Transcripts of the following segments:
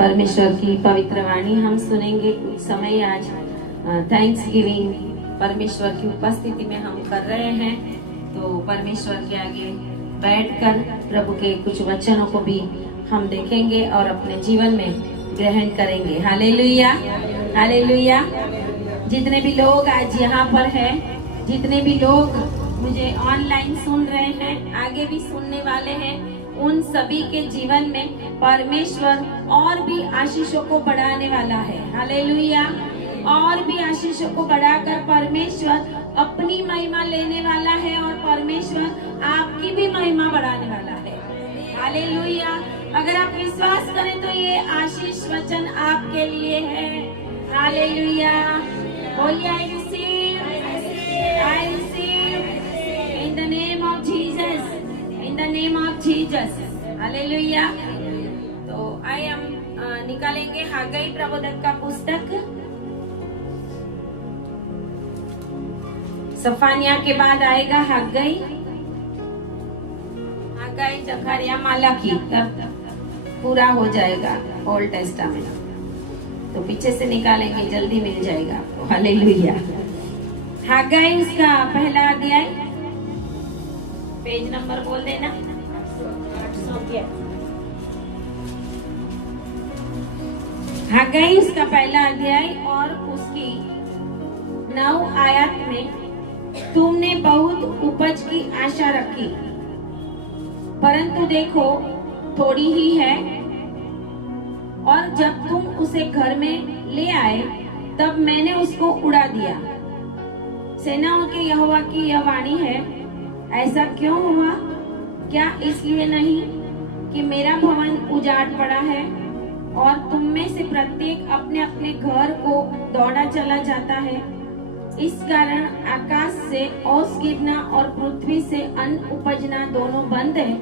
परमेश्वर की पवित्र वाणी हम सुनेंगे। कुछ समय आज थैंक्स गिविंग परमेश्वर की उपस्थिति में हम कर रहे हैं, तो परमेश्वर के आगे बैठकर प्रभु के कुछ वचनों को भी हम देखेंगे और अपने जीवन में ग्रहण करेंगे। Hallelujah, hallelujah. जितने भी लोग आज यहाँ पर हैं, जितने भी लोग मुझे ऑनलाइन सुन रहे हैं, आगे भी सुनने वाले हैं, उन सभी के जीवन में परमेश्वर और भी आशीषों को बढ़ाने वाला है। हालेलुया। और भी आशीषों को बढ़ाकर परमेश्वर अपनी महिमा लेने वाला है और परमेश्वर आपकी भी महिमा बढ़ाने वाला है। हालेलुया। अगर आप विश्वास करें तो ये आशीष वचन आपके लिए है। हालेलुया। बोलिए I receive, I receive in the name of Jesus, in the name of Jesus. Hallelujah. तो आइए हम निकालेंगे हागई प्रबोधक का पुस्तक। सफानिया के बाद आएगा हागई, हागई, जकरिया, मलाकी, तब पूरा हो जाएगा ओल्ड टेस्टामेंट। तो पीछे से निकालेंगे, जल्दी मिल जाएगा आपको। हालेलुया। हागई उसका पहला अध्याय, पेज नंबर बोल देना। 811। हागई उसका पहला अध्याय और उसकी 9 आयत में, तुमने बहुत उपज की आशा रखी, परंतु देखो थोड़ी ही है, और जब तुम उसे घर में ले आए तब मैंने उसको उड़ा दिया। सेनाओं के यहोवा की यह वाणी है, ऐसा क्यों हुआ? क्या इसलिए नहीं कि मेरा भवन उजाड़ पड़ा है और तुम में से प्रत्येक अपने अपने घर को दौड़ा चला जाता है? इस कारण आकाश से ओस गिरना और पृथ्वी से अन्न उपजना दोनों बंद है।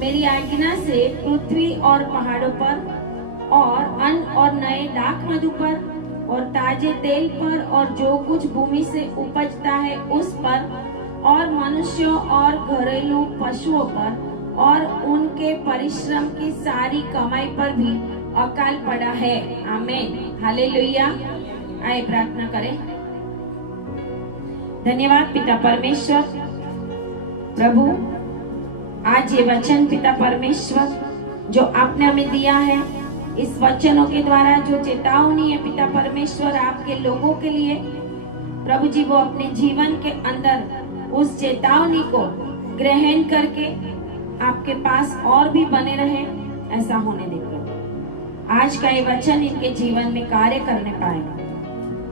मेरी आज्ञा से पृथ्वी और पहाड़ों पर और अन्न और नए दाख मधु पर और ताजे तेल पर और जो कुछ भूमि से उपजता है उस पर और मनुष्यों और घरेलू पशुओं पर और उनके परिश्रम की सारी कमाई पर भी अकाल पड़ा है। आमीन। हालेलुया। आइए प्रार्थना करें। धन्यवाद पिता परमेश्वर, प्रभु आज ये वचन पिता परमेश्वर जो आपने हमें दिया है, इस वचनों के द्वारा जो चेतावनी है पिता परमेश्वर आपके लोगों के लिए, प्रभु जी वो अपने जीवन के अंदर उस चेतावनी को ग्रहण करके आपके पास और भी बने रहे, ऐसा होने दे प्रभु। आज का ये वचन इनके जीवन में कार्य करने पाएगा।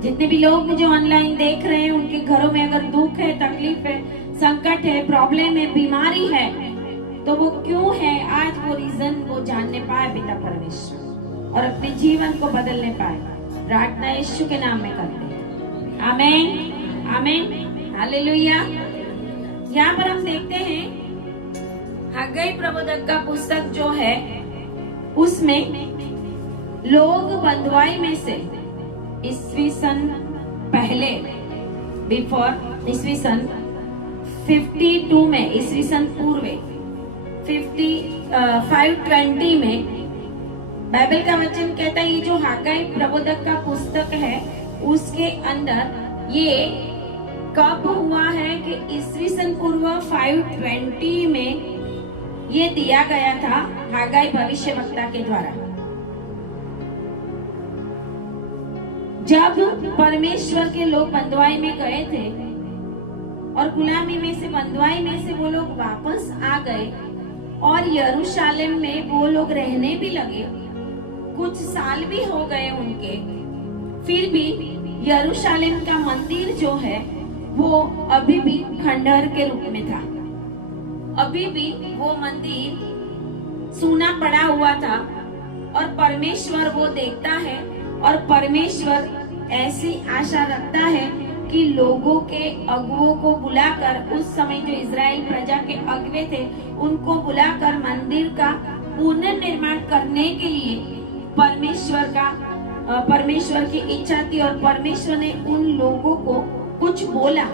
जितने भी लोग मुझे ऑनलाइन देख रहे हैं, उनके घरों में अगर दुख है, तकलीफ है, संकट है, प्रॉब्लम है, बीमारी है, तो वो क्यों है, आज वो रीजन वो जानने पाए पिता परमेश्वर और अपने जीवन को बदलने पाए। प्रार्थना यीशु के नाम में करते हैं। आमीन, आमीन, हालेलुया। यहाँ पर हम देखते हैं हागई प्रबोधक का पुस्तक जो है, उसमें लोग बंधुआई में से ईस्वी सन पहले, बिफोर ईस्वी सन 52 में, ईस्वी सन पूर्व 520 में बाइबल का वचन कहता है, ये जो हागई प्रबोधक का पुस्तक है उसके अंदर ये कब हुआ है कि ईस्वी सन पूर्व 520 में ये दिया गया था हागई भविष्यवक्ता के द्वारा। जब परमेश्वर के लोग बंधुआई में गए थे और गुलामी में से, बंधुआई में से वो लोग वापस आ गए और यरूशलेम में वो लोग रहने भी लगे, कुछ साल भी हो गए उनके, फिर भी यरूशलेम का मंदिर जो है वो अभी भी खंडहर के रूप में था। अभी भी वो मंदिर सूना पड़ा हुआ था और परमेश्वर वो देखता है और परमेश्वर ऐसी आशा रखता है कि लोगों के अगुओं को बुलाकर, उस समय जो इजराइल प्रजा के अगुवे थे उनको बुलाकर मंदिर का पुनर्निर्माण करने के लिए परमेश्वर की इच्छा थी और परमेश्वर ने उन लोगों को कुछ बोला।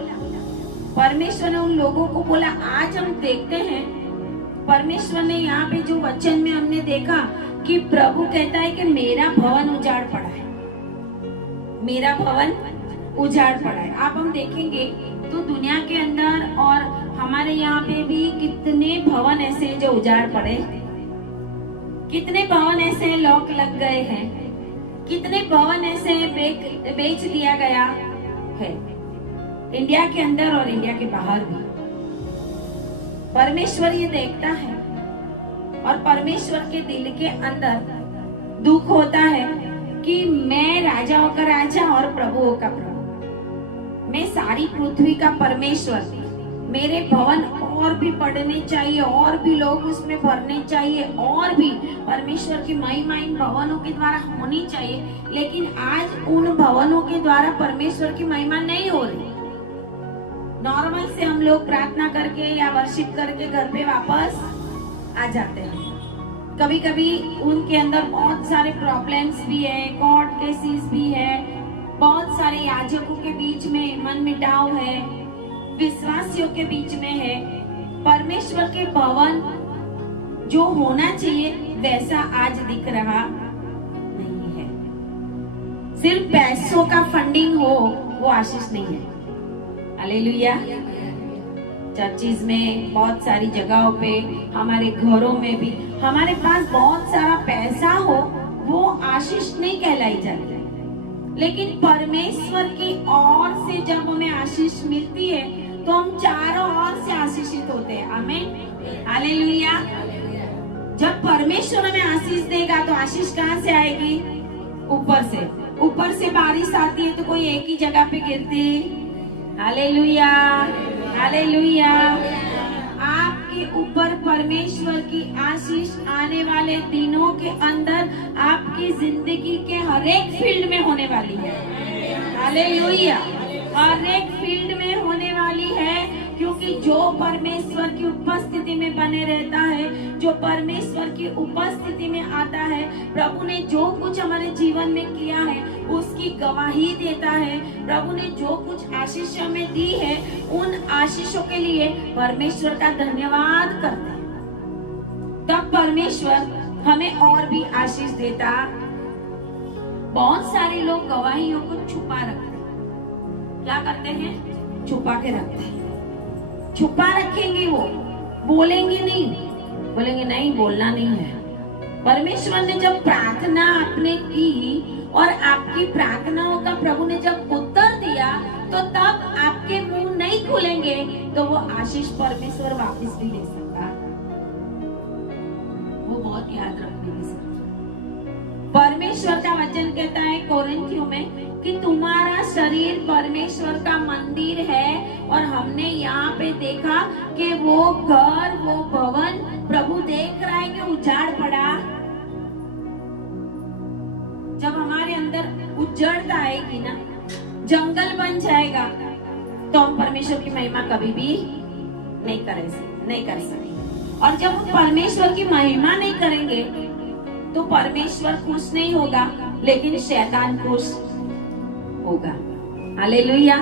परमेश्वर ने उन लोगों को बोला। आज हम देखते हैं परमेश्वर ने यहाँ पे जो वचन में हमने देखा कि प्रभु कहता है कि मेरा भवन उजाड़ पड़ा है, मेरा भवन उजाड़ पड़ा है। आप हम देखेंगे तो दुनिया के अंदर और हमारे यहाँ पे भी कितने भवन ऐसे जो उजाड़ पड़े, कितने भवन ऐसे लॉक लग गए हैं, कितने भवन ऐसे बेच दिया गया है, इंडिया के अंदर और इंडिया के बाहर भी। परमेश्वर ये देखता है और परमेश्वर के दिल के अंदर दुख होता है कि मैं राजाओं का राजा और प्रभुओं का प्रभु, मैं सारी पृथ्वी का परमेश्वर, मेरे भवन और भी बढ़ने चाहिए, और भी लोग उसमें भरने चाहिए, और भी परमेश्वर की महिमा इन भवनों के द्वारा होनी चाहिए। लेकिन आज उन भवनों के द्वारा परमेश्वर की महिमा नहीं हो रही। नॉर्मल से हम लोग प्रार्थना करके या वर्शिप करके घर पे वापस आ जाते हैं। कभी कभी उनके अंदर बहुत सारे प्रॉब्लम्स भी है, कोर्ट केसेस भी है, बहुत सारे याजकों के बीच में मनमुटाव है, विश्वासियों के बीच में है। परमेश्वर के भवन जो होना चाहिए वैसा आज दिख रहा नहीं है। सिर्फ पैसों का फंडिंग हो वो आशीष नहीं है। हालेलुया। चर्चिज में, बहुत सारी जगहों पे, हमारे घरों में भी हमारे पास बहुत सारा पैसा हो वो आशीष नहीं कहलाई जाती। लेकिन परमेश्वर की ओर से जब हमें आशीष मिलती है तो हम चारों ओर से आशीषित होते हैं। आमीन, हालेलुया। जब परमेश्वर हमें आशीष देगा तो आशीष कहाँ से आएगी? ऊपर से। ऊपर से बारिश आती है तो कोई एक ही जगह पे गिरती। Hallelujah, hallelujah. आपके ऊपर परमेश्वर की आशीष आने वाले दिनों के अंदर आपकी जिंदगी के हर एक फील्ड में होने वाली है। हालेलुया, हर एक फील्ड में होने वाली है। क्योंकि जो परमेश्वर की उपस्थिति में बने रहता है, जो परमेश्वर की उपस्थिति में आता है, प्रभु ने जो कुछ हमारे जीवन में किया है उसकी गवाही देता है। प्रभु ने जो कुछ आशीष हमें दी है उन आशीषों के लिए परमेश्वर का धन्यवाद करते हैं। तब परमेश्वर हमें और भी आशीष देता। बहुत सारे लोग गवाहियों को छुपा रखते हैं। क्या करते हैं? छुपा के रखते हैं। छुपा रखेंगे, वो बोलेंगे नहीं, बोलेंगे नहीं, बोलना नहीं है। परमेश्वर ने जब प्रार्थना आपने की और आपकी प्रार्थनाओं का प्रभु ने जब उत्तर दिया तो तब आपके मुंह नहीं खुलेंगे तो वो आशीष परमेश्वर वापस भी दे सकता। वो बहुत याद रखने की जरूरत। परमेश्वर का वचन कहता है कोरिन्थियों में कि तुम्हारा शरीर परमेश्वर का मंदिर है। और हमने यहाँ पे देखा कि वो घर, वो भवन प्रभु देख रहा है कि उजाड़ पड़ा। जब हमारे अंदर उजड़ता आएगी ना, जंगल बन जाएगा, तो हम परमेश्वर की महिमा कभी भी नहीं कर सकेंगे। और जब हम परमेश्वर की महिमा नहीं करेंगे तो परमेश्वर खुश नहीं होगा, लेकिन शैतान खुश होगा। हालेलुया।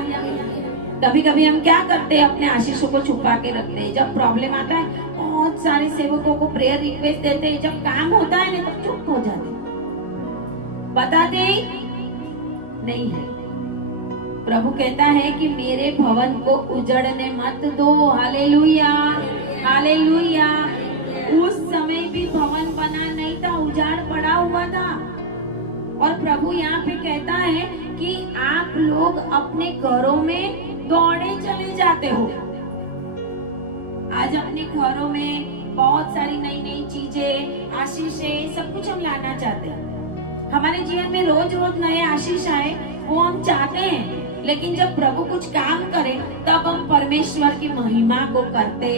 कभी कभी हम क्या करते हैं? अपने आशीषों को छुपा के रखते हैं। जब प्रॉब्लम आता है बहुत सारे सेवकों को प्रेयर रिक्वेस्ट देते हैं, जब काम होता है ना तब चुप हो जाते, बताते नहीं है। प्रभु कहता है कि मेरे भवन को उजड़ने मत दो। Hallelujah, hallelujah. उस समय भी भवन बना नहीं था, उजाड़ पड़ा हुआ था। और प्रभु यहाँ पे कहता है कि आप लोग अपने घरों में दौड़े चले जाते हो। आज अपने घरों में बहुत सारी नई नई चीजें, आशीषें, सब कुछ हम लाना चाहते हैं। हमारे जीवन में रोज रोज नए आशीष आए वो हम चाहते हैं, लेकिन जब प्रभु कुछ काम करे तब हम परमेश्वर की महिमा को करते।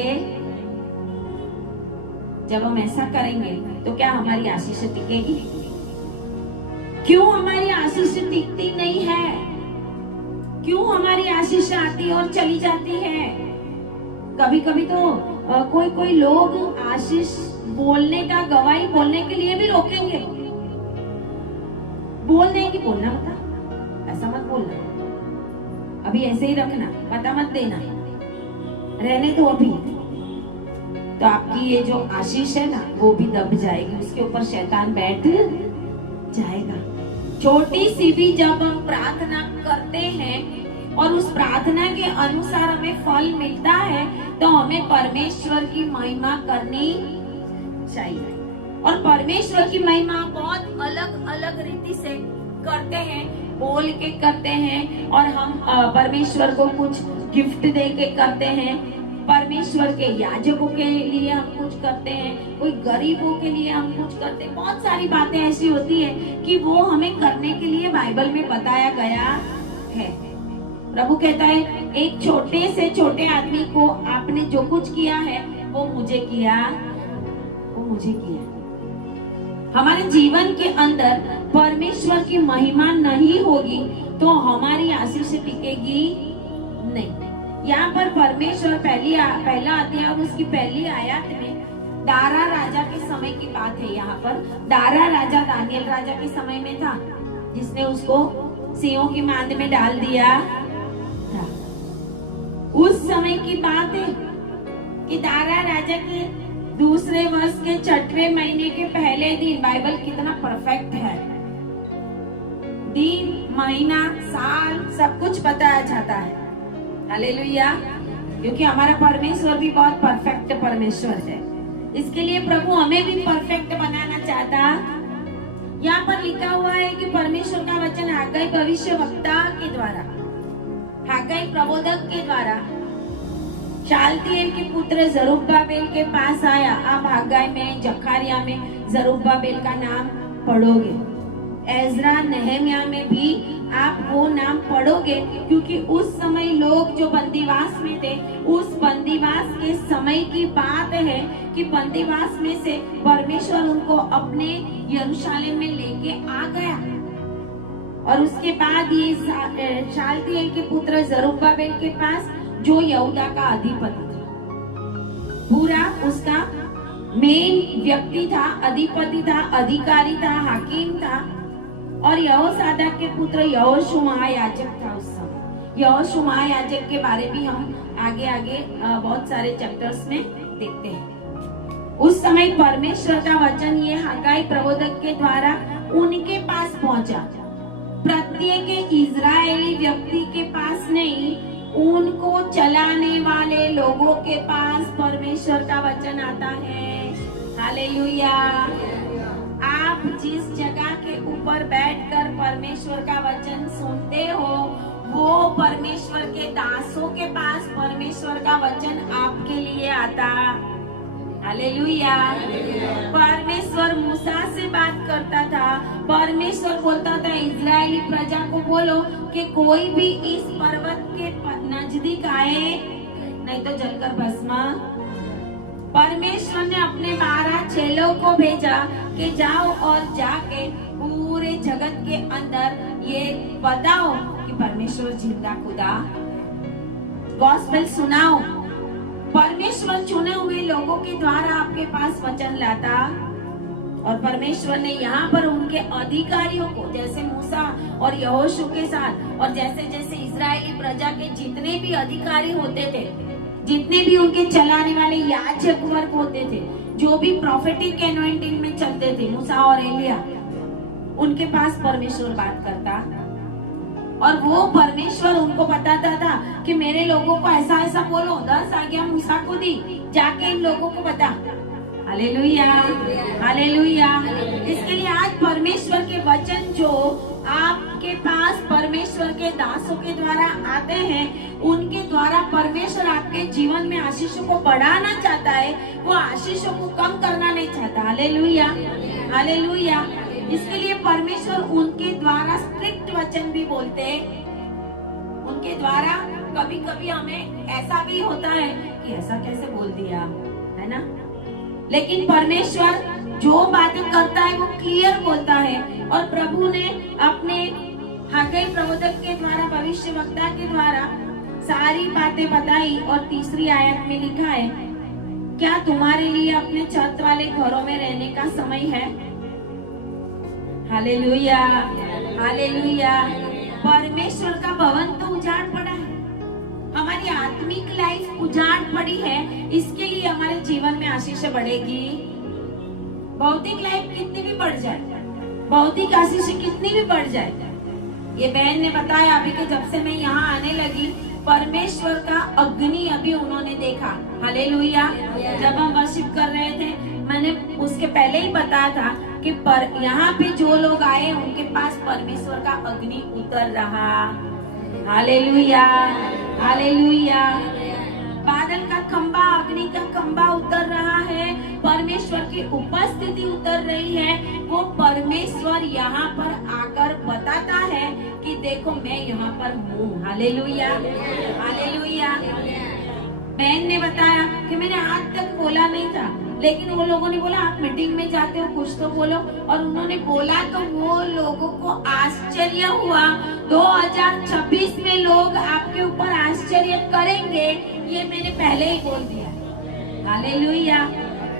जब हम ऐसा करेंगे तो क्या हमारी आशीष टिकेगी? क्यों हमारी आशीष टिकती नहीं है? क्यों हमारी आशीष आती और चली जाती है? कभी कभी तो कोई लोग आशीष बोलने का, गवाही बोलने के लिए भी रोकेंगे। बोल देंगे, बोलना मत, ऐसा मत बोलना, अभी ऐसे ही रखना, पता मत देना, रहने दो अभी। तो आपकी ये जो आशीष है ना वो भी दब जाएगी, उसके ऊपर शैतान बैठ जाएगा। छोटी सी भी जब हम प्रार्थना करते हैं और उस प्रार्थना के अनुसार हमें फल मिलता है तो हमें परमेश्वर की महिमा करनी चाहिए। और परमेश्वर की महिमा बहुत अलग अलग रीति से करते हैं, बोल के करते हैं, और हम परमेश्वर को कुछ गिफ्ट दे के करते हैं, परमेश्वर के याजकों के लिए हम कुछ करते हैं, कोई गरीबों के लिए हम कुछ करते हैं। बहुत सारी बातें ऐसी होती है कि वो हमें करने के लिए बाइबल में बताया गया है। प्रभु कहता है एक छोटे से छोटे आदमी को आपने जो कुछ किया है वो मुझे किया, वो मुझे किया। हमारे जीवन के अंदर परमेश्वर की महिमा नहीं होगी तो हमारी आशीष टिकेगी नहीं। यहाँ पर परमेश्वर पहला अध्याय और उसकी पहली आयत में दारा राजा के समय की बात है। यहाँ पर दारा राजा दानियल राजा के समय में था, जिसने उसको सिंहों की मांद में डाल दिया था। उस समय की बात है कि दारा राजा के दूसरे वर्ष के 6वें महीने के पहले दिन, बाइबल कितना परफेक्ट है, दिन, महीना, साल सब कुछ बताया जाता है। हालेलुया, क्योंकि हमारा परमेश्वर भी बहुत परफेक्ट परमेश्वर है। इसके लिए प्रभु हमें भी परफेक्ट बनाना चाहता। यहाँ पर लिखा हुआ है कि परमेश्वर का वचन हागाई भविष्यवक्ता के द्वारा, हागाई प्रबोधक के द्वारा शालतिएल के पुत्र जरुब्बाबेल के पास आया। आप हागाई में, जखारिया में जरुब्बाबेल का नाम पढ़ोगे, एजरा, नेहमिया में भी आप वो नाम पढ़ोगे, क्योंकि उस समय लोग जो बंदीवास में थे, उस बंदीवास के समय की बात है कि बंदीवास में से परमेश्वर उनको अपने यरूशलेम में लेके आ गया। और उसके बाद ये शालतिएल के पुत्र जरुब्बाबेल के पास, जो यहूदा का अधिपति था, पूरा उसका मेन व्यक्ति था, अधिपति था, अधिकारी था, हाकिम था, और यहोशादाक के पुत्र यहोशुआ याजक था उस समय। यहोशुआ याजक के बारे भी हम आगे आगे बहुत सारे चैप्टर्स में देखते हैं। उस समय परमेश्वर का वचन ये हागाई प्रबोधक के द्वारा उनके पास पहुंचा। प्रत्येक इजरायली व्यक्ति के पास नहीं, उनको चलाने वाले लोगों के पास परमेश्वर का वचन आता है। हालेलुया। आप जिस जगह के ऊपर बैठकर परमेश्वर का वचन सुनते हो, वो परमेश्वर के दासों के पास परमेश्वर का वचन आपके लिए आता। हालेलुया। परमेश्वर मूसा से बात करता था। परमेश्वर बोलता था इजरायली प्रजा को बोलो कि कोई भी इस पर्वत के नजदीक आए, नहीं तो जलकर भस्म। परमेश्वर ने अपने 12 चेलों को भेजा कि जाओ और जाके पूरे जगत के अंदर ये बताओ कि परमेश्वर जिंदा खुदा, गॉस्पेल सुनाओ। परमेश्वर चुने हुए लोगों के द्वारा आपके पास वचन लाता। और परमेश्वर ने यहाँ पर उनके अधिकारियों को, जैसे मूसा और यहोशू के साथ, और जैसे जैसे इजरायली प्रजा के जितने भी अधिकारी होते थे, जितने भी उनके चलाने वाले याजक वर्ग होते थे, जो भी प्रोफेटिक एनॉइंटिंग में चलते थे, मूसा और एलिया, उनके पास परमेश्वर बात करता। और वो परमेश्वर उनको बताता था कि मेरे लोगों को ऐसा ऐसा बोलो, 10 आज्ञा मूसा को दी, जाके इन लोगों को बता। Hallelujah, hallelujah. इसके लिए आज परमेश्वर के वचन जो आपके पास परमेश्वर के दासों के द्वारा आते हैं, उनके द्वारा परमेश्वर आपके जीवन में आशीषों को बढ़ाना चाहता है, वो आशीषों को कम करना नहीं चाहता। Hallelujah, hallelujah. इसके लिए परमेश्वर उनके द्वारा स्ट्रिक्ट वचन भी बोलते। उनके द्वारा कभी कभी हमें ऐसा भी होता है कि ऐसा कैसे बोल दिया, है ना। लेकिन परमेश्वर जो बातें करता है वो क्लियर बोलता है। और प्रभु ने अपने हागाई प्रबोधक के द्वारा, भविष्यवक्ता के द्वारा सारी बातें बताई। और तीसरी आयत में लिखा है, क्या तुम्हारे लिए अपने छत वाले घरों में रहने का समय है? Hallelujah, hallelujah. परमेश्वर का भवन तो उजाड़ पड़ा है, हमारी हमारी आत्मिक लाइफ उजाड़ पड़ी है, इसके लिए हमारे जीवन में आशीष बढ़ेगी। भौतिक लाइफ कितनी भी बढ़ जाए, भौतिक आशीष कितनी भी बढ़ जाए, ये बहन ने बताया अभी कि जब से मैं यहाँ आने लगी परमेश्वर का अग्नि अभी उन्होंने देखा। हालेलुया। जब हम वर्शिप कर रहे थे मैंने उसके पहले ही बताया था कि यहाँ पे जो लोग आए उनके पास परमेश्वर का अग्नि उतर रहा। Hallelujah, hallelujah. बादल का खंबा, अग्नि का खंबा उतर रहा है, परमेश्वर की उपस्थिति उतर रही है। वो परमेश्वर यहाँ पर आकर बताता है कि देखो मैं यहाँ पर हूँ। Hallelujah, hallelujah. बहन ने बताया कि मैंने आज तक बोला नहीं था, लेकिन वो लोगों ने बोला आप मीटिंग में जाते हो कुछ तो बोलो, और उन्होंने बोला तो वो लोगों को आश्चर्य हुआ। 2026 में लोग आपके ऊपर आश्चर्य करेंगे, ये मैंने पहले ही बोल दिया। Hallelujah,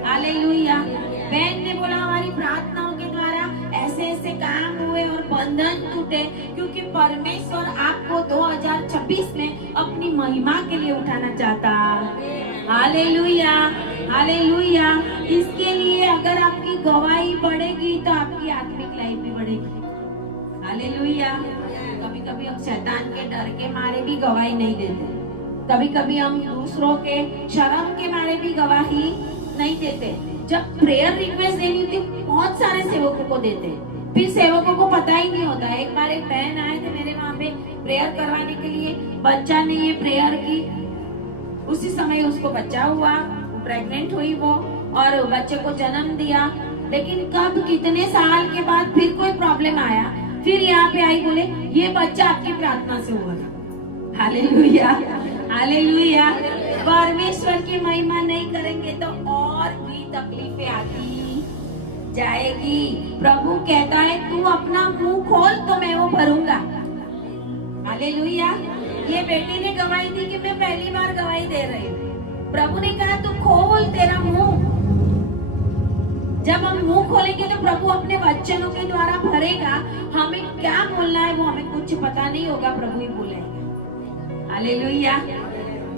hallelujah. बहन ने बोला हमारी प्रार्थनाओं के द्वारा ऐसे ऐसे काम हुए और बंधन टूटे, क्योंकि परमेश्वर आपको 2026 में अपनी महिमा के लिए उठाना चाहता। Hallelujah, hallelujah. इसके लिए अगर आपकी गवाही बढ़ेगी तो आपकी आत्मिक लाइफ भी बढ़ेगी। हालेलुया। कभी कभी हम शैतान के डर के मारे भी गवाही नहीं देते, कभी कभी हम दूसरों के शर्म के मारे भी गवाही नहीं देते। जब प्रेयर रिक्वेस्ट देनी होती बहुत सारे सेवकों को देते हैं, फिर सेवकों को पता ही नहीं होता। एक बार एक बहन आए थे मेरे वहाँ पे प्रेयर करवाने के लिए, बच्चा ने ये प्रेयर की, उसी समय उसको बच्चा हुआ, प्रेग्नेंट हुई वो और बच्चे को जन्म दिया। लेकिन कब कितने साल के बाद फिर कोई प्रॉब्लम आया, फिर यहाँ पे आई, बोले ये बच्चा आपकी प्रार्थना से हुआ था। Hallelujah, hallelujah. परमेश्वर की महिमा नहीं करेंगे तो और भी तकलीफें आती जाएगी। प्रभु कहता है तू अपना मुंह खोल तो मैं वो भरूंगा। हालेलुया। ये बेटी ने गवाही दी कि मैं पहली बार गवाही दे रही हूँ। प्रभु ने कहा तू खोल तेरा मुंह। जब हम मुंह खोलेंगे तो प्रभु अपने वचनों के द्वारा भरेगा। हमें क्या बोलना है वो हमें कुछ पता नहीं होगा, प्रभु ही बोलेगा। हालेलुया।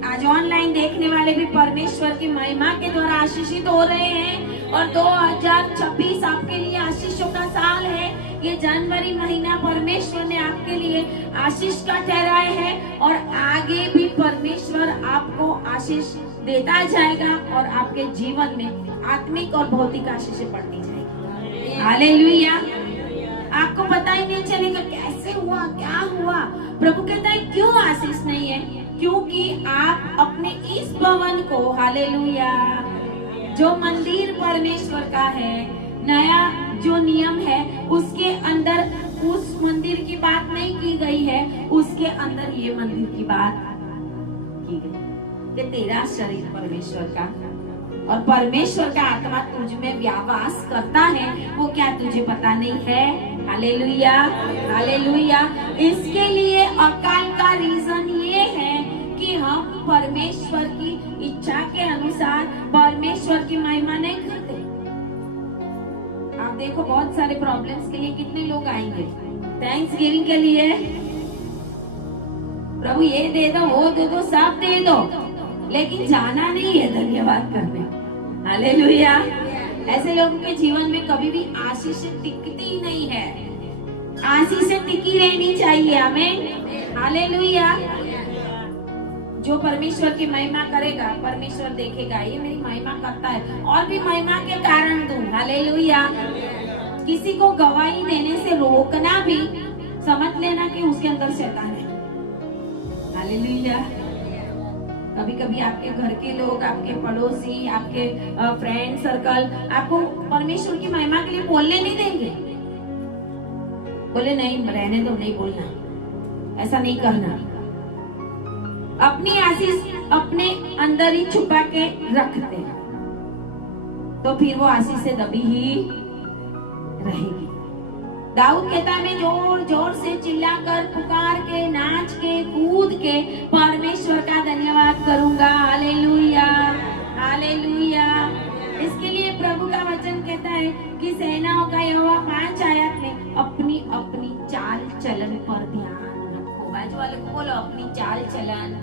आज ऑनलाइन देखने वाले भी परमेश्वर की महिमा के द्वारा आशीषित हो रहे हैं, और 2026 आपके लिए आशीषों का साल है। ये जनवरी महीना परमेश्वर ने आपके लिए आशीष का ठहराया है, और आगे भी परमेश्वर आपको आशीष देता जाएगा और आपके जीवन में आत्मिक और भौतिक आशीषें बढ़ती जाएगी। हालेलुया। आपको पता ही नहीं चलेगा कैसे हुआ, क्या हुआ। प्रभु कहता है क्यों आशीष नहीं है, क्योंकि आप अपने इस भवन को, हालेलुया, जो मंदिर परमेश्वर का है, नया जो नियम है उसके अंदर उस मंदिर की बात नहीं की गई है, उसके अंदर ये मंदिर की बात की गई कि तेरा शरीर परमेश्वर का और परमेश्वर का आत्मा तुझ में व्यावास करता है, वो क्या तुझे पता नहीं है। Hallelujah, hallelujah. इसके लिए अकाल का रीजन ये है कि हम परमेश्वर की इच्छा के अनुसार परमेश्वर की महिमा नहीं करते। आप देखो बहुत सारे प्रॉब्लम्स के लिए कितने लोग आएंगे थैंक्स गिविंग के लिए, प्रभु ये दे दो वो दे दो सब दे दो, लेकिन जाना नहीं है धन्यवाद करने। हालेलुया। ऐसे लोगों के जीवन में कभी भी आशीष टिकती नहीं है, आशीष टिकी रहनी चाहिए। आमीन, हालेलुया। जो परमेश्वर की महिमा करेगा परमेश्वर देखेगा ये मेरी महिमा करता है, और भी महिमा के कारण दूं। हालेलुया। किसी को गवाही देने से रोकना भी समझ लेना कि उसके अंदर शैतान है। हालेलुया। कभी कभी आपके घर के लोग, आपके पड़ोसी, आपके फ्रेंड सर्कल आपको परमेश्वर की महिमा के लिए बोलने नहीं देंगे। बोले नहीं रहने दो, नहीं बोलना, ऐसा नहीं करना। अपनी आशीष अपने अंदर ही छुपा के रखते तो फिर वो आशीष से दबी ही रहेगी। दाऊद कहता है मैं जोर जोर से चिल्लाकर, पुकार के, नाच के, कूद के परमेश्वर का धन्यवाद करूंगा। Hallelujah, hallelujah. इसके लिए प्रभु का वचन कहता है कि सेनाओं का यहोवा 5 आयत में अपनी अपनी चाल चलन पर ध्यान रखो। बाजू वाले को बोलो अपनी चाल चलन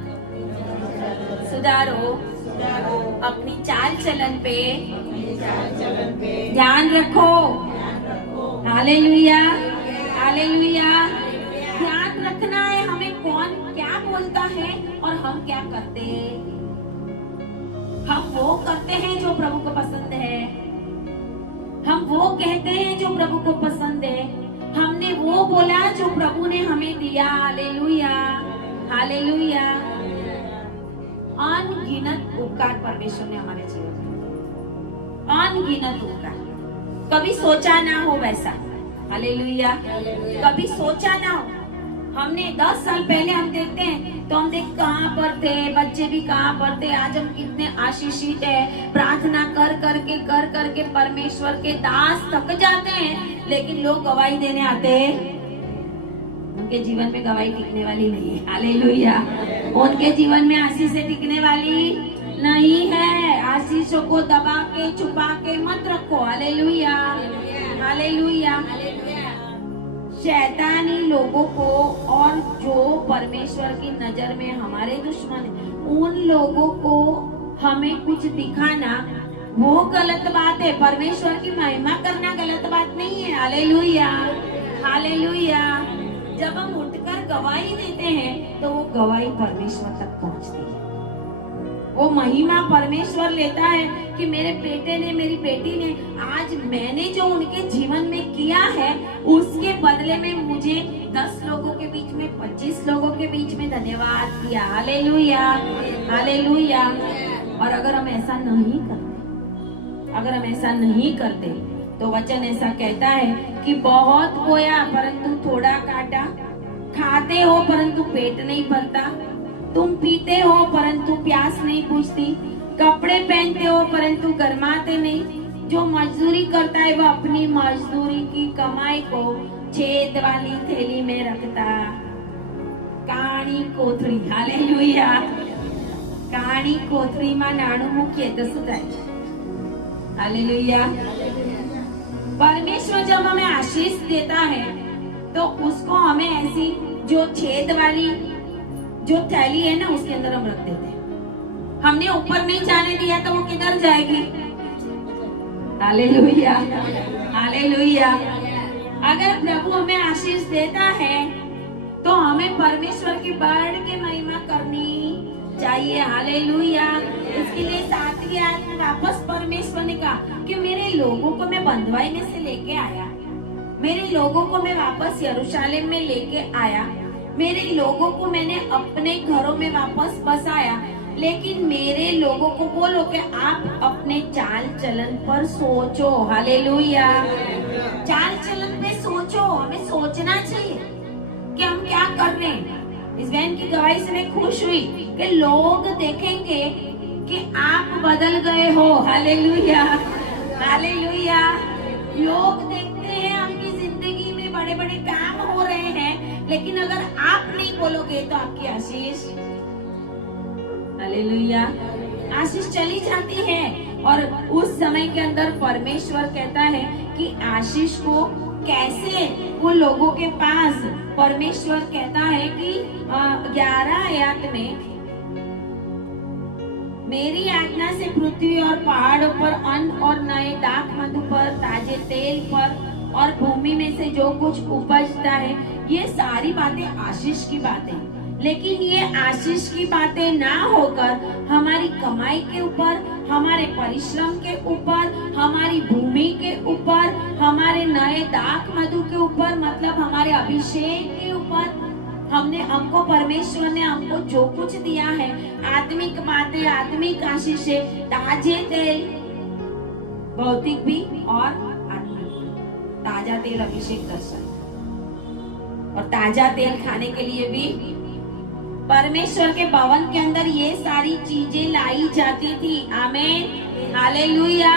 सुधारो, अपनी चाल चलन पे ध्यान रखो। Hallelujah, hallelujah. ध्यान रखना है हमें कौन क्या बोलता है और हम क्या करते हैं। हम वो करते हैं जो प्रभु को पसंद है, हम वो कहते हैं जो प्रभु को पसंद है, हमने वो बोला जो प्रभु ने हमें दिया। Hallelujah, hallelujah. अनगिनत उपकार परमेश्वर ने हमारे जीवन में, अनगिनत उपकार, कभी सोचा ना हो वैसा। हालेलुया, कभी सोचा ना हो। हमने 10 साल पहले हम देखते हैं तो हम देख कहाँ पर थे, बच्चे भी कहाँ पर थे। आज हम कितने आशीषित है, प्रार्थना कर करके परमेश्वर के दास थक जाते हैं, लेकिन लोग गवाही देने आते हैं, उनके जीवन में गवाही टिकने वाली नहीं है। हालेलुया, उनके जीवन में आशीष टिकने वाली नहीं है। आशीषों को दबा के छुपा के मत रखो। Hallelujah, hallelujah. शैतानी लोगों को और जो परमेश्वर की नजर में हमारे दुश्मन हैं, उन लोगों को हमें कुछ दिखाना वो गलत बात है। परमेश्वर की महिमा करना गलत बात नहीं है। Hallelujah, hallelujah. जब हम उठकर गवाही देते हैं तो वो गवाही परमेश्वर तक पहुंचती है, वो महिमा परमेश्वर लेता है कि मेरे बेटे ने, मेरी बेटी ने, आज मैंने जो उनके जीवन में किया है उसके बदले में मुझे 10 लोगों के बीच में, 25 लोगों के बीच में धन्यवाद किया। Hallelujah, hallelujah. और अगर हम ऐसा नहीं करते, अगर हम ऐसा नहीं करते तो वचन ऐसा कहता है कि बहुत बोया परंतु थोड़ा काटा, खाते हो परंतु पेट नहीं भरता, तुम पीते हो परंतु प्यास नहीं बुझती, कपड़े पहनते हो परंतु गर्माते नहीं। जो मजदूरी करता है वह अपनी मजदूरी की कमाई को छेद वाली थैली में रखता। काणी कोथड़ी, हालेलुया। काणी कोथड़ी में नाणु मूकीए तो શું થાય? हालेलुया। परमेश्वर जब हमें आशीष देता है तो उसको हमें ऐसी जो छेद वाली जो थैली है ना उसके अंदर हम रख देते हैं। हमने ऊपर नहीं जाने दिया तो वो किधर जाएगी? Hallelujah, hallelujah. अगर प्रभु हमें आशीष देता है तो हमें परमेश्वर की बढ़ के महिमा करनी चाहिए। हालेलुया। इसके लिए 7वीं आयत में वापस परमेश्वर ने कहा कि मेरे लोगों को मैं बंधुआई में से लेके आया, मेरे लोगों को मैं वापस यरूशलेम में लेके आया, मेरे लोगों को मैंने अपने घरों में वापस बसाया, लेकिन मेरे लोगों को बोलो कि आप अपने चाल चलन पर सोचो। हालेलुया। चाल चलन पे सोचो, हमें सोचना चाहिए कि हम क्या कर रहे हैं। इस बहन की गवाही से मैं खुश हुई कि लोग देखेंगे कि आप बदल गए हो। Hallelujah, hallelujah. लोग देखते हैं आपकी जिंदगी में बड़े बड़े काम हो रहे हैं, लेकिन अगर आप नहीं बोलोगे तो आपकी आशीष, हालेलुया, आशीष चली जाती है। और उस समय के अंदर परमेश्वर कहता है कि आशीष को कैसे वो लोगों के पास, परमेश्वर कहता है कि 11 आयत में, मेरी आज्ञा से पृथ्वी और पहाड़ों पर अन्न और नए दाख मधु पर, ताजे तेल पर और भूमि में से जो कुछ उपजता है, ये सारी बातें आशीष की बातें। लेकिन ये आशीष की बातें ना होकर हमारी कमाई के ऊपर, हमारे परिश्रम के ऊपर, हमारी भूमि के ऊपर, हमारे नए दाख मधु के ऊपर, मतलब हमारे अभिषेक के ऊपर, हमको परमेश्वर ने हमको जो कुछ दिया है, आत्मिक बातें, आत्मिक आशीषें, ताजे तेल, भौतिक भी और आत्मिक, ताजा तेल अभिषेक दर्शन, और ताजा तेल खाने के लिए भी परमेश्वर के भवन के अंदर ये सारी चीजें लाई जाती थी। आमीन, हालेलुया।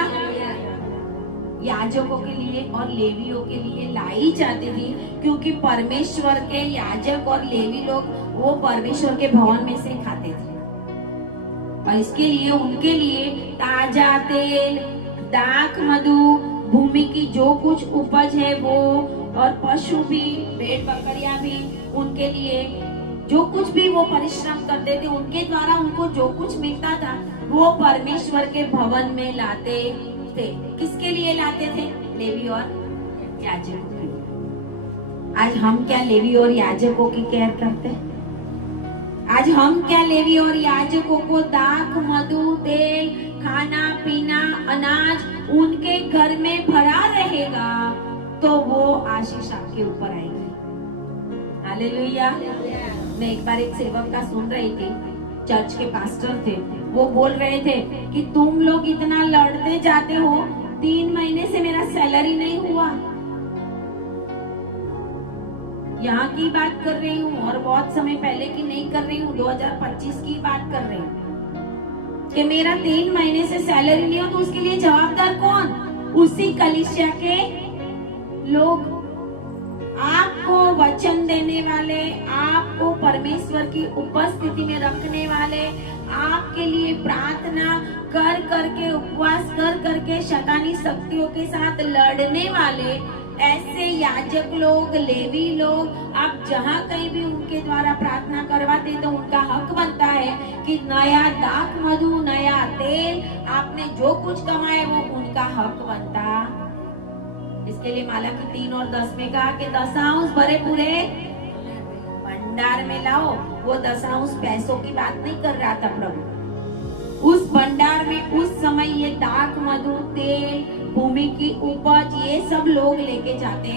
याजकों के लिए और लेवियों के लिए लाई जाती थी, क्योंकि परमेश्वर के याजक और लेवी लोग वो परमेश्वर के भवन में से खाते थे, और इसके लिए उनके लिए ताजा तेल, दाख मधु, भूमि की जो कुछ उपज है वो, और पशु भी, भेड़ बकरियां भी उनके लिए जो कुछ भी वो परिश्रम करते थे, उनके द्वारा उनको जो कुछ मिलता था वो परमेश्वर के भवन में लाते थे। किसके लिए लाते थे? लेवी और याजकों के लिए। आज हम क्या लेवी और याजकों की केयर करते हैं? आज हम क्या लेवी और याजकों को दाख, मधु, तेल, खाना पीना, अनाज उनके घर में भरा रहेगा तो वो आशीष आपके ऊपर आएगी। हालेलुया। मैं एक बार एक सेवक का सुन रही थी, चर्च के पास्टर थे, वो बोल रहे थे कि तुम लोग इतना लड़ते जाते हो, 3 महीने से मेरा सैलरी नहीं हुआ। यहाँ की बात कर रही हूँ और बहुत समय पहले की नहीं कर रही हूँ, 2025 की बात कर रही हूँ कि मेरा 3 महीने से सैलरी नहीं हो। तो उसके लिए जवाबदार कौन? उसी कलीसिया के लोग। आपको वचन देने वाले, आपको परमेश्वर की उपस्थिति में रखने वाले, आपके लिए प्रार्थना कर करके, उपवास कर करके शैतानी शक्तियों के साथ लड़ने वाले ऐसे याजक लोग, लेवी लोग, आप जहाँ कहीं भी उनके द्वारा प्रार्थना करवाते तो उनका हक बनता है कि नया दाख, मधु, नया तेल, आपने जो कुछ कमाए वो उनका हक बनता। इसके लिए मालाकी 3 और 10 में कहा कि 10 भरे पूरे भंडार में लाओ। वो 10 पैसों की बात नहीं कर रहा था प्रभु। उस भंडार में उस समय ये दाख, मधु, तेल, भूमि की उपज, ये सब लोग लेके जाते।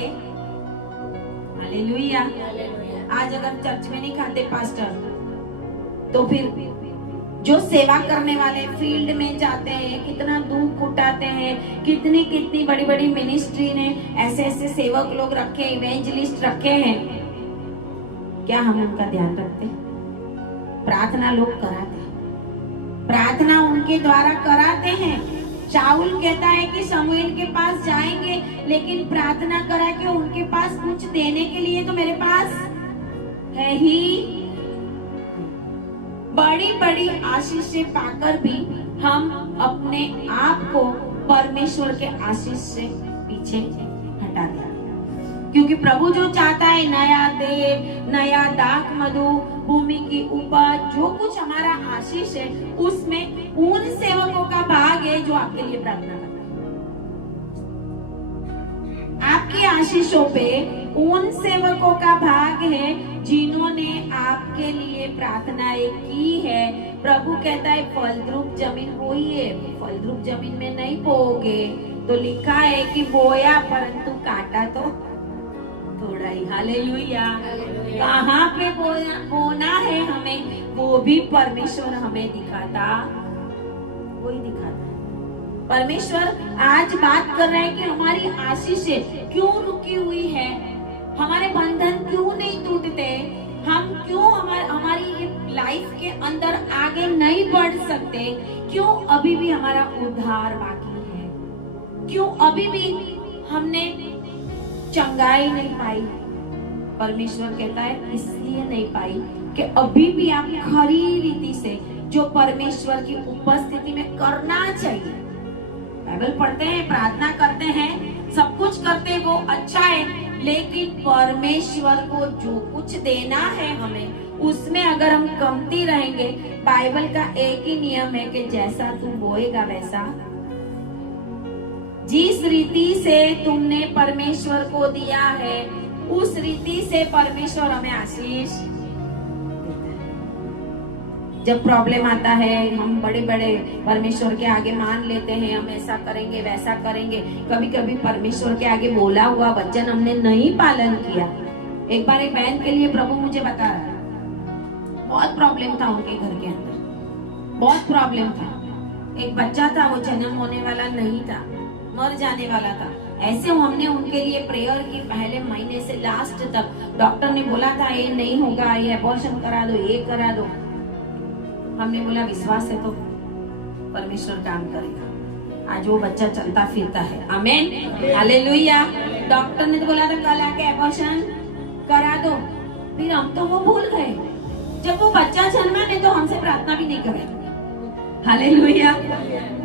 हालेलुया। आज अगर चर्च में नहीं खाते पास्टर, तो फिर जो सेवा करने वाले फील्ड में जाते हैं, कितना दुख उठाते हैं, कितनी कितनी बड़ी बड़ी मिनिस्ट्री ने ऐसे ऐसे सेवक लोग रखे, इवेंजलिस्ट रखे हैं, क्या हम उनका ध्यान रखते? प्रार्थना लोग कराते, प्रार्थना उनके द्वारा कराते हैं। शाऊल कहता है कि शमूएल के पास जाएंगे, लेकिन प्रार्थना करा के उनके पास कुछ देने के लिए तो मेरे पास है ही। बड़ी बड़ी आशीष से पाकर भी हम अपने आप को परमेश्वर के आशीष से पीछे हटा दिया, क्योंकि प्रभु जो चाहता है नया तेल, नया दाख, मधु, भूमि की उपज, जो कुछ हमारा आशीष है, उसमें उन सेवकों का भाग है जो आपके लिए प्रार्थना करते हैं। आपकी आशीषों पे उन सेवकों का भाग है जिन्होंने आपके लिए प्रार्थनाएं की है। प्रभु कहता है फलद्रुप जमीन बोइए, फलद्रुप जमीन में नहीं बोओगे। तो लिखा है कि बोया परंतु काटा तो थोड़ा ही। हालेलुया। कहाँ पे बोना है हमें, वो भी परमेश्वर हमें दिखाता, वही दिखाता। परमेश्वर आज बात कर रहे हैं कि हमारी आशीषें क्यों रुकी हुई है, हमारे बंधन क्यों नहीं टूटते, हम क्यों हमारी लाइफ के अंदर आगे नहीं बढ़ सकते, क्यों अभी भी हमारा उद्धार बाकी है, क्यों अभी भी हमने चंगाई नहीं पाई। परमेश्वर कहता है इसलिए नहीं पाई कि अभी भी आप खरी रीति से जो परमेश्वर की उपस्थिति में करना चाहिए, बाइबल पढ़ते हैं, प्रार्थना करते हैं, सब कुछ करते हैं, वो अच्छा है, लेकिन परमेश्वर को जो कुछ देना है हमें, उसमें अगर हम कमती रहेंगे, बाइबल का एक ही नियम है कि जैसा तू बोएगा वैसा। जिस रीति से तुमने परमेश्वर को दिया है, उस रीति से परमेश्वर हमें आशीष देता है। जब प्रॉब्लम आता है, हम बड़े बड़े परमेश्वर के आगे मान लेते हैं, हम ऐसा करेंगे वैसा करेंगे। कभी कभी परमेश्वर के आगे बोला हुआ वचन हमने नहीं पालन किया। एक बार एक बहन के लिए प्रभु मुझे बता रहा है, बहुत प्रॉब्लम था उनके घर के अंदर, बहुत प्रॉब्लम था। एक बच्चा था, वो जन्म होने वाला नहीं था, मर जाने वाला था। ऐसे हमने उनके लिए प्रेयर की, पहले महीने से लास्ट तक। डॉक्टर ने बोला था ये नहीं होगा, ये अबॉर्शन करा दो, ये करा दो। हमने बोला विश्वास है तो परमेश्वर काम करेगा। आज वो बच्चा चलता फिरता है। आमीन, हालेलुया। डॉक्टर ने तो बोला था कल आके अबॉर्शन करा दो, फिर हम तो वो भूल गए। जब वो बच्चा जन्मा ने तो हमसे प्रार्थना भी नहीं करे। हालेलुया।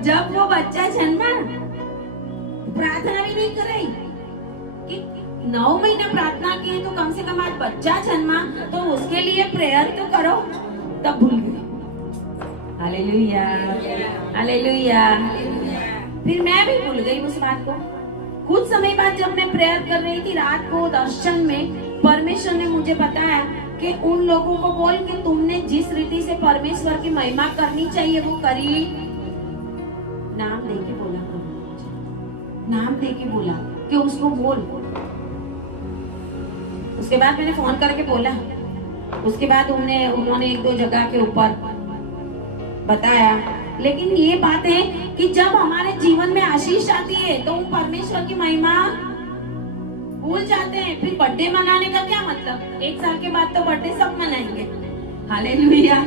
जब वो बच्चा जन्मा प्रार्थना भी नहीं करे कि 9 महीने प्रार्थना किए तो कम से कम आज बच्चा जन्मा तो उसके लिए प्रेयर तो करो, तब भूल गए। Hallelujah, hallelujah. फिर मैं भी भूल गई उस बात को। कुछ समय बाद जब मैं प्रेयर कर रही थी रात को दर्शन में, परमेश्वर ने मुझे बताया कि उन लोगों को बोल कि तुमने जिस रीति से परमेश्वर की महिमा करनी चाहिए वो करी। नाम दे के बोला, नाम दे के बोला कि उसको बोल। उसके बाद मैंने फोन करके बोला। उसके बाद उन्होंने 1-2 जगह के ऊपर बताया। लेकिन ये बात है कि जब हमारे जीवन में आशीष आती है तो हम परमेश्वर की महिमा भूल जाते हैं। फिर बर्थडे मनाने का क्या मतलब? 1 साल के बाद तो बर्थडे सब मनाएंगे। हालेलुया।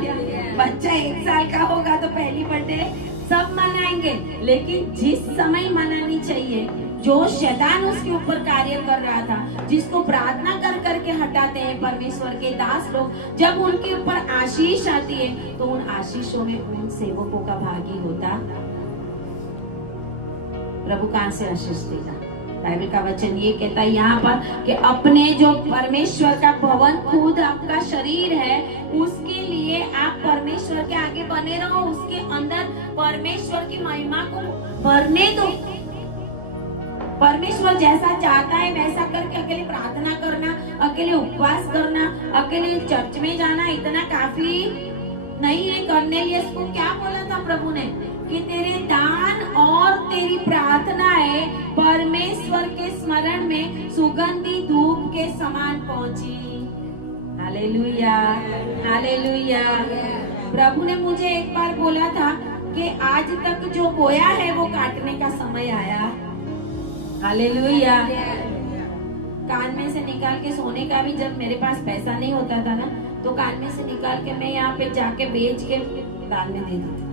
बच्चा 1 साल का होगा तो पहली बर्थडे सब मनाएंगे। लेकिन जिस समय मनानी चाहिए, जो शैतान उसके ऊपर कार्य कर रहा था, जिसको प्रार्थना कर करके हटाते हैं परमेश्वर के दास लोग, जब उनके ऊपर आशीष आती है तो उन आशीषों में उन सेवकों का भागी होता। प्रभु कहां से आशीष देगा? बाइबल का वचन ये कहता है यहाँ पर कि अपने जो परमेश्वर का भवन खुद आपका शरीर है, उसके लिए आप परमेश्वर के आगे बने रहो, उसके अंदर परमेश्वर की महिमा को भरने दो। परमेश्वर जैसा चाहता है वैसा करके अकेले प्रार्थना करना, अकेले उपवास करना, अकेले चर्च में जाना इतना काफी नहीं है करने लिए। इसको क्या बोला था प्रभु ने कि तेरे दान और तेरी प्रार्थनाएं परमेश्वर के स्मरण में सुगंधी धूप के समान पहुंची। Hallelujah, hallelujah. प्रभु ने मुझे एक बार बोला था कि आज तक जो बोया है वो काटने का समय आया। हालेलुया। कान में से निकाल के सोने का भी जब मेरे पास पैसा नहीं होता था ना, तो कान में से निकाल के मैं यहाँ पे जाके बेच के दान में दे देती थी।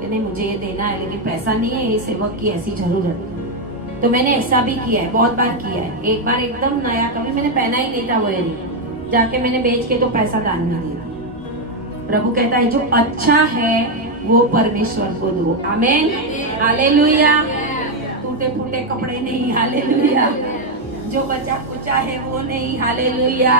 नहीं मुझे ये देना है लेकिन पैसा नहीं है, ये सेवक की ऐसी जरूरत है। तो मैंने ऐसा भी किया है, बहुत बार किया है। एक बार एकदम नया, कभी मैंने पहना ही नहीं था वो एयरिंग, जाके मैंने बेच के तो पैसा दान में दिया। प्रभु कहता है जो अच्छा है वो परमेश्वर को दो। आमीन, हालेलुया। टूटे फूटे कपड़े नहीं, हालेलुया। जो बचा कुचा है वो नहीं, हालेलुया।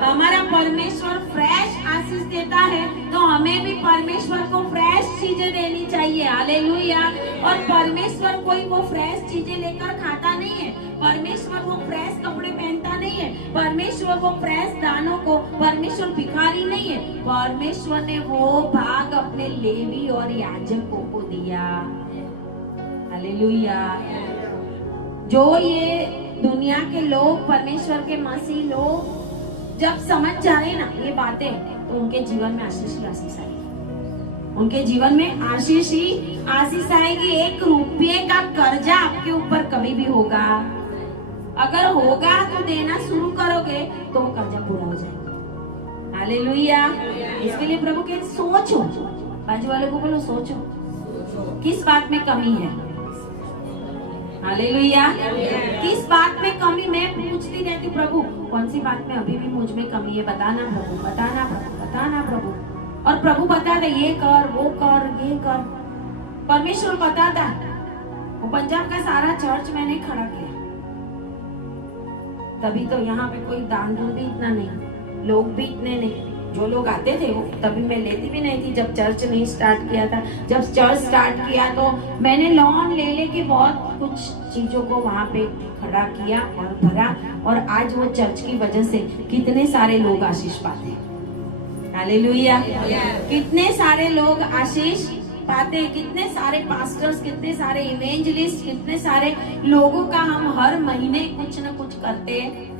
हमारा परमेश्वर फ्रेश आशीष देता है तो हमें भी परमेश्वर को फ्रेश चीजें देनी चाहिए। हालेलुया। और परमेश्वर कोई वो फ्रेश चीजें लेकर खाता नहीं है। परमेश्वर वो फ्रेश कपड़े पहनता नहीं है। परमेश्वर वो फ्रेश दानों को, परमेश्वर भिखारी नहीं है। परमेश्वर ने वो भाग अपने लेवी और याजकों को दिया। हालेलुया। जो ये दुनिया के लोग, परमेश्वर के मसीह लोग जब समझ जाए ना ये बातें, तो उनके जीवन में आशीष ही आशीष आएगी। उनके जीवन में आशीष ही आशीष आएगी। 1 रुपये का कर्जा आपके ऊपर कभी भी होगा, अगर होगा तो देना शुरू करोगे तो वो कर्जा पूरा हो जाएगा। हालेलुया। इसके लिए प्रभु के सोचो, बाजू वाले को बोलो सोचो किस बात में कमी है। हालेलुया। किस बात में कमी? मैं पूछती रहती प्रभु कौन सी बात में अभी भी मुझ में कमी है, बताना प्रभु, बताना प्रभु, बताना प्रभु। और प्रभु बताता ये कर, वो कर, ये कर। परमेश्वर बताता। वो पंजाब का सारा चर्च मैंने खड़ा किया, तभी तो यहाँ पे कोई दान दून भी इतना नहीं, लोग भी इतने नहीं। जो लोग आते थे वो तभी मैं लेती भी नहीं थी जब चर्च नहीं स्टार्ट किया था। जब चर्च स्टार्ट किया तो मैंने लोन ले लेके बहुत कुछ चीजों को वहाँ पे खड़ा किया और भरा, और आज वो चर्च की वजह से कितने सारे लोग आशीष पाते हैं। हालेलुया। कितने सारे लोग आशीष पाते हैं, कितने सारे पास्टर्स, कितने सारे इवेंजलिस्ट, कितने सारे लोगों का हम हर महीने कुछ न कुछ करते हैं,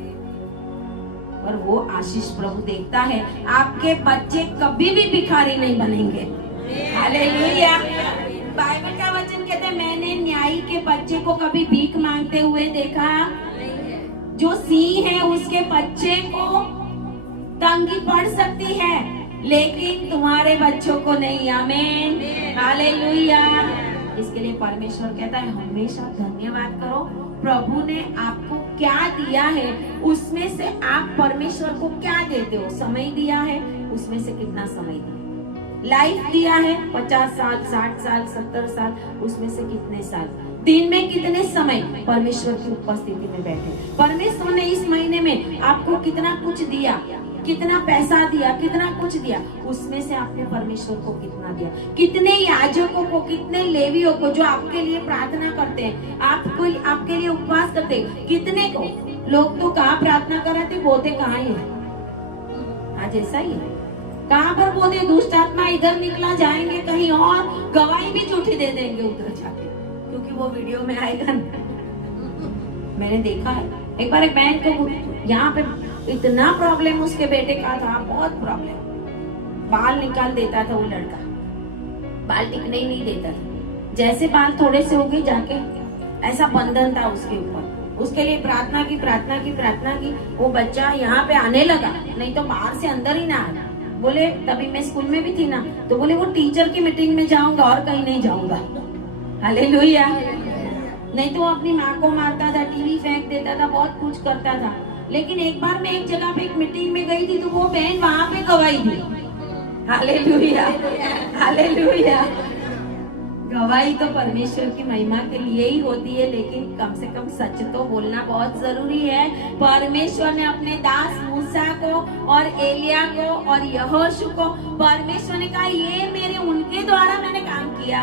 और वो आशीष प्रभु देखता है। आपके बच्चे कभी भी भिखारी नहीं बनेंगे। हालेलुया। बाइबल का वचन कहते हैं मैंने न्यायी के बच्चे को कभी भीख मांगते हुए देखा। जो सिंह है उसके बच्चे को तंगी पड़ सकती है, लेकिन तुम्हारे बच्चों को नहीं। आमीन, हालेलुया। इसके लिए परमेश्वर कहता है हमेशा धन्यवाद करो। प्रभु ने आपको क्या दिया है उसमें से आप परमेश्वर को क्या देते हो। समय दिया है, उसमें से कितना समय दिया। लाइफ दिया है 50 साल, 60 साल, 70 साल, उसमें से कितने साल दिन में कितने समय परमेश्वर की उपस्थिति में बैठे। परमेश्वर ने इस महीने में आपको कितना कुछ दिया, कितना पैसा दिया, कितना कुछ दिया, उसमें से आपने परमेश्वर को कितना दिया। कितने याजकों को, कितने लेवियों को जो आपके लिए प्रार्थना करते हैं, आपके लिए उपवास करते हैं, कितने को। लोग तो कहाँ प्रार्थना कर रहे थे, बोलते कहाँ ही है। आज ऐसा ही है, कहाँ पर बोलते दुष्ट आत्मा इधर निकला, जाएंगे कहीं और, गवाही भी झूठी दे देंगे उधर जाके, क्योंकि वो वीडियो में आएगा। मैंने देखा है, एक बार एक बहन को यहाँ पे इतना प्रॉब्लम उसके बेटे का था, बहुत प्रॉब्लम, बाल निकाल देता था वो लड़का, बाल टिकने ही नहीं देता था। जैसे बाल थोड़े से हो गए जाके ऐसा बंधन था उसके ऊपर, उसके लिए प्रार्थना की, वो बच्चा यहाँ पे आने लगा, नहीं तो बाहर से अंदर ही ना आया। बोले तभी मैं स्कूल में भी थी ना, तो बोले वो टीचर की मीटिंग में जाऊंगा और कहीं नहीं जाऊंगा। हालेलुया। नहीं तो वो अपनी माँ को मारता था, टीवी फेंक देता था, बहुत कुछ करता था। लेकिन एक बार मैं एक जगह पे एक मीटिंग में गई थी, तो वो बहन वहां पे गवाही दी। Hallelujah, hallelujah. गवाही तो परमेश्वर की महिमा के लिए ही होती है, लेकिन कम से कम सच तो बोलना बहुत जरूरी है। परमेश्वर ने अपने दास मूसा को और एलिया को और यहोशू को, परमेश्वर ने कहा ये मेरे उनके द्वारा मैंने काम किया।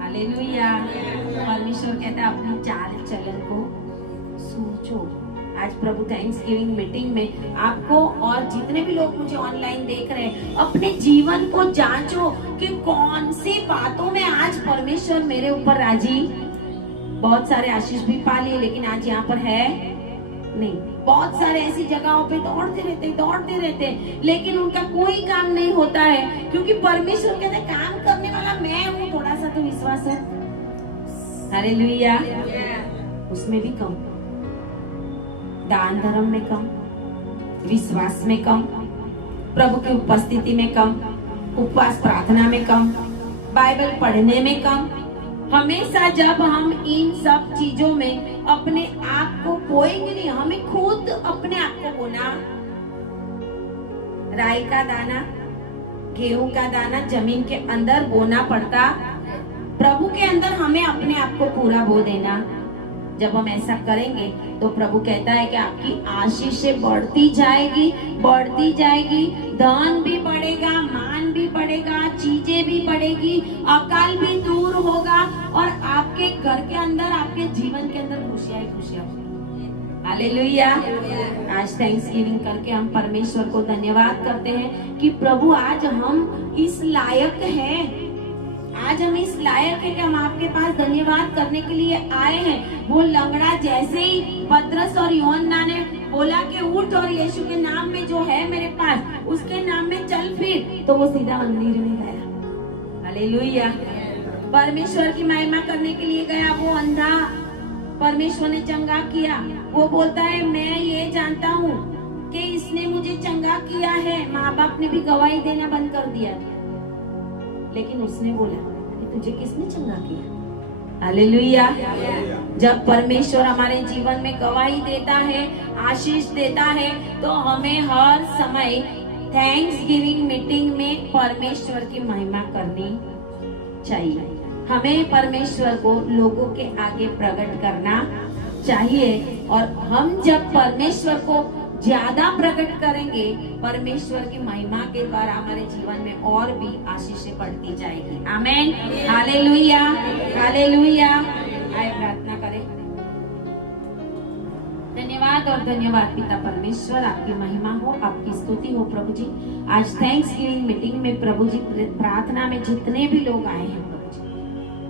हालेलुया। परमेश्वर कहता है अपनी चाल चलन को सोचो। आज प्रभु थैंक्स गिविंग मीटिंग में आपको और जितने भी लोग मुझे ऑनलाइन देख रहे हैं, अपने जीवन को जांचो कि कौन सी बातों में आज परमेश्वर मेरे ऊपर राजी। बहुत सारे आशीष भी पा लिए, लेकिन आज यहाँ पर है नहीं। बहुत सारे ऐसी जगहों पे दौड़ते रहते, लेकिन उनका कोई काम नहीं होता है, क्योंकि परमेश्वर कहते हैं काम करने वाला मैं हूँ। थोड़ा सा तो विश्वास है। हालेलुया। उसमें भी कम, दान धर्म में कम, विश्वास में कम, प्रभु की उपस्थिति में कम, उपवास प्रार्थना में कम, बाइबल पढ़ने में कम। हमेशा जब हम इन सब चीजों में अपने आप को बोएंगे नहीं, हमें खुद अपने आप को बोना। राई का दाना, गेहूं का दाना जमीन के अंदर बोना पड़ता, प्रभु के अंदर हमें अपने आप को पूरा बो देना। जब हम ऐसा करेंगे तो प्रभु कहता है कि आपकी आशीषें बढ़ती जाएगी, धन भी बढ़ेगा, मान भी बढ़ेगा, चीजें भी बढ़ेगी, अकाल भी दूर होगा, और आपके घर के अंदर, आपके जीवन के अंदर खुशियां खुशियां। हालेलुया। आज थैंक्स गिविंग करके हम परमेश्वर को धन्यवाद करते हैं कि प्रभु आज हम इस लायक हैं, आज हम इस लायक है कि हम आपके पास धन्यवाद करने के लिए आए हैं। वो लंगड़ा जैसे ही पतरस और यूहन्ना ने बोला कि उठ और यीशु के नाम में जो है मेरे पास, उसके नाम में चल फिर, तो वो सीधा मंदिर में गया। हालेलुया। परमेश्वर की महिमा करने के लिए गया। वो अंधा परमेश्वर ने चंगा किया। वो बोलता है मैं ये जानता हूँ कि इसने मुझे चंगा किया है। माँ बाप ने भी गवाही देना बंद कर दिया, लेकिन उसने बोला कि तुझे किसने चंगा किया। हालेलुया। जब परमेश्वर हमारे जीवन में गवाही देता है, आशीष देता है, तो हमें हर समय थैंक्स गिविंग मीटिंग में परमेश्वर की महिमा करनी चाहिए। हमें परमेश्वर को लोगों के आगे प्रकट करना चाहिए, और हम जब परमेश्वर को ज्यादा प्रकट करेंगे, परमेश्वर की महिमा के द्वारा हमारे जीवन में और भी आशीषें बढ़ती जाएगी। आमेन। हालेलुया, हालेलुया। आए प्रार्थना करें। धन्यवाद और धन्यवाद पिता परमेश्वर, आपकी महिमा हो, आपकी स्तुति हो प्रभु जी। आज थैंक्स गिविंग मीटिंग में प्रभु जी प्रार्थना में जितने भी लोग आए हैं प्रभु जी,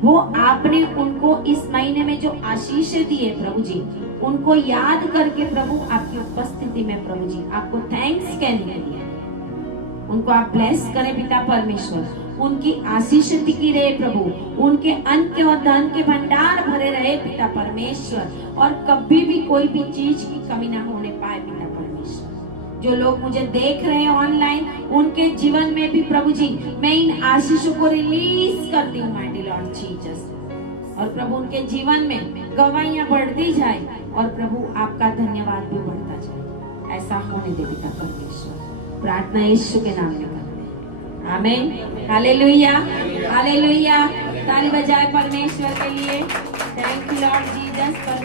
वो आपने उनको इस महीने में जो आशीषें दी है प्रभु जी, उनको याद करके प्रभु आपकी उपस्थिति में प्रभु जी आपको थैंक्स कहने के लिए उनको आप ब्लेस करें पिता परमेश्वर। उनकी आशीष टिकी रहे प्रभु, उनके अन्न और धन के भंडार भरे रहे पिता परमेश्वर, और कभी भी कोई भी चीज की कमी ना होने पाए पिता परमेश्वर। जो लोग मुझे देख रहे हैं ऑनलाइन, उनके जीवन में भी प्रभु जी मैं इन आशीषों को रिलीज करती हूँ माइटी लॉर्ड जीसस, और प्रभु उनके जीवन में गवाहियां बढ़ती जाए, और प्रभु आपका धन्यवाद भी बढ़ता जाए। ऐसा होने दे पिता परमेश्वर। प्रार्थना यीशु के नाम में करते हैं। आमीन। Hallelujah, hallelujah. ताली बजाए परमेश्वर के लिए। Thank you Lord Jesus.